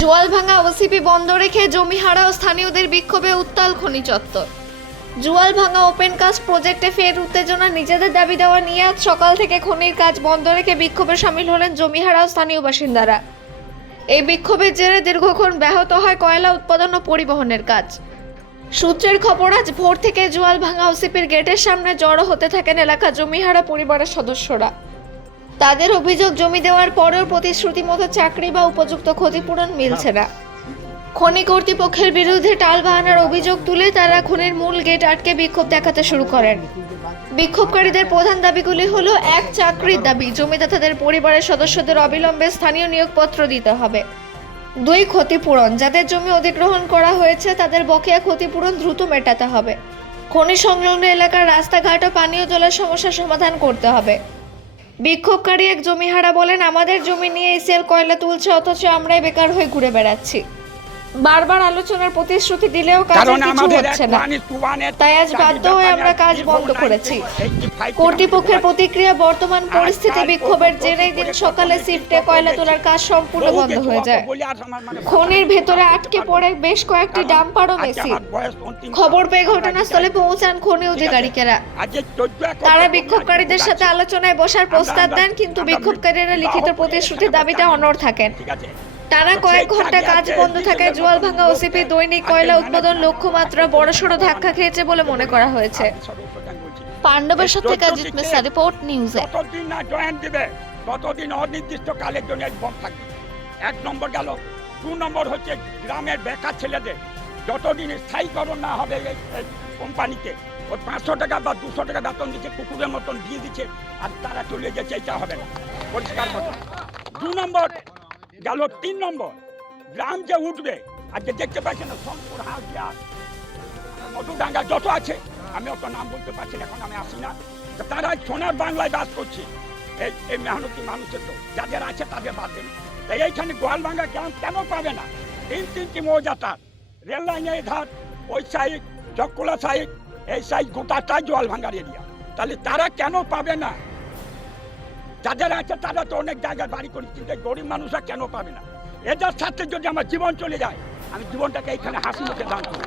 জোয়ালভাঙ্গা OCP বন্ধ রেখে জমি হারাও স্থানীয়দের বিক্ষোভে উত্তাল খনি চত্বর। জোয়ালভাঙ্গা ওপেন কাস্ট প্রজেক্টে ফের উত্তেজনা। নিজেদের দাবি দেওয়া নিয়ে আজ সকাল থেকে খনির কাজ বন্ধ রেখে বিক্ষোভে সামিল হলেন জমি হারাও স্থানীয় বাসিন্দারা। এই বিক্ষোভের জেরে দীর্ঘক্ষণ ব্যাহত হয় কয়লা উৎপাদন ও পরিবহনের কাজ। সূত্রের খবর, আজ ভোর থেকে জোয়ালভাঙ্গা ওসিপির গেটের সামনে জড়ো হতে থাকেন এলাকা জমিহারা পরিবারের সদস্যরা। তাদের অভিযোগ, জমি দেওয়ার পরেও প্রতিশ্রুতি মতো চাকরি বা উপযুক্ত ক্ষতিপূরণ মিলছে না। খনি কর্তৃপক্ষের বিরুদ্ধে টালবাহানার অভিযোগ তুলে তারা খনির মূল গেট আটকে বিক্ষোভ দেখাতে শুরু করেন। বিক্ষোভকারীদের প্রধান দাবিগুলি হলো: 1, চাকরির দাবি, জমিদাতাদের পরিবারের সদস্যদের অবিলম্বে স্থানীয় নিয়োগপত্র দিতে হবে। 2, ক্ষতিপূরণ, যাদের জমি অধিগ্রহণ করা হয়েছে তাদের বকেয়া ক্ষতিপূরণ দ্রুত মেটাতে হবে। খনি সংলগ্ন এলাকার রাস্তাঘাট ও পানীয় জলের সমস্যা সমাধান করতে হবে। বিক্ষোভকারী এক জমিহারা বলেন, আমাদের জমি নিয়ে এসএল কয়লা তুলছে, অথচ আমরাই বেকার হয়ে ঘুরে বেড়াচ্ছি। বারবার আলোচনার প্রতিশ্রুতি দিলেও কাজ হচ্ছে না, তাই আজ বাধ্য হয়ে আমরা কাজ বন্ধ করেছি। কর্তৃপক্ষের প্রতিক্রিয়া, বর্তমান পরিস্থিতি বিক্ষোভের জেরে দিন সকালে শিফটে কয়লা তোলার কাজ সম্পূর্ণ বন্ধ হয়ে যায়। খনির ভেতরে আটকে পড়ে বেশ কয়েকটি ডাম্পার ও মেশিন। খবর পেয়ে ঘটনাস্থলে পৌঁছান খনি আধিকারিকেরা। তারা বিক্ষোভকারীদের সাথে আলোচনায় বসার প্রস্তাব দেন, কিন্তু বিক্ষোভকারীরা লিখিত প্রতিশ্রুতির দাবিতে অনড় থাকেন। টানা কয়েক ঘন্টা কাজ বন্ধ থাকায় জোয়ালভাঙ্গা ওসিপি দৈনিক কয়লা উৎপাদন লক্ষ্যমাত্রা বড়সড় ধাক্কা খেয়েছে বলে মনে করা হয়েছে। পাণ্ডবের সাথে কাজিত মেসা, রিপোর্ট নিউজে। যতদিন না জয়েন্ট দিবে ততদিন অনির্দিষ্ট কালের জন্য বন্ধ থাকবে। 1 নম্বর গেল। 2 নম্বর হচ্ছে গ্রামের বেকার ছেলেদের যতদিন স্থায়ীকরণ না হবে এই কোম্পানিতে, ওই 500 টাকা বা 200 টাকা বেতন দিচ্ছে, কুকুরের মতন দিয়ে দিচ্ছে, আর তারা চলে যেতে এটা হবে না, পরিষ্কার কথা। 2 নম্বর গেল। 3 নম্বর, গ্রাম যে উঠবে, আর যে দেখতে পাচ্ছেন না সোনপুর, হাজিয়া, মধুডাঙ্গা যত আছে, আমি অত নাম বলতে পারছি না, এখন আমি আসি না। তারা সোনার বাংলায় বাস করছে। এই মেহনতি মানুষের তো যাদের আছে তাদের বাদ দেন। তাই এইখানে গোয়ালভাঙ্গা কেন পাবে না? 3টি মৌজাটা, রেল লাইনের ধার, ওই সাইড চক্কলা সাইড, এই সাইড গোটাটাই জোয়ালভাঙ্গার এরিয়া। তাহলে তারা কেন পাবে না? যাদের আছে তারা তো অনেক জায়গায় বাড়ি করে, কিন্তু গরিব মানুষরা কেন পাবে না? এটার সাথে যদি আমার জীবন চলে যায়, আমি জীবনটাকে এইখানে হাসি মুখে দান করি।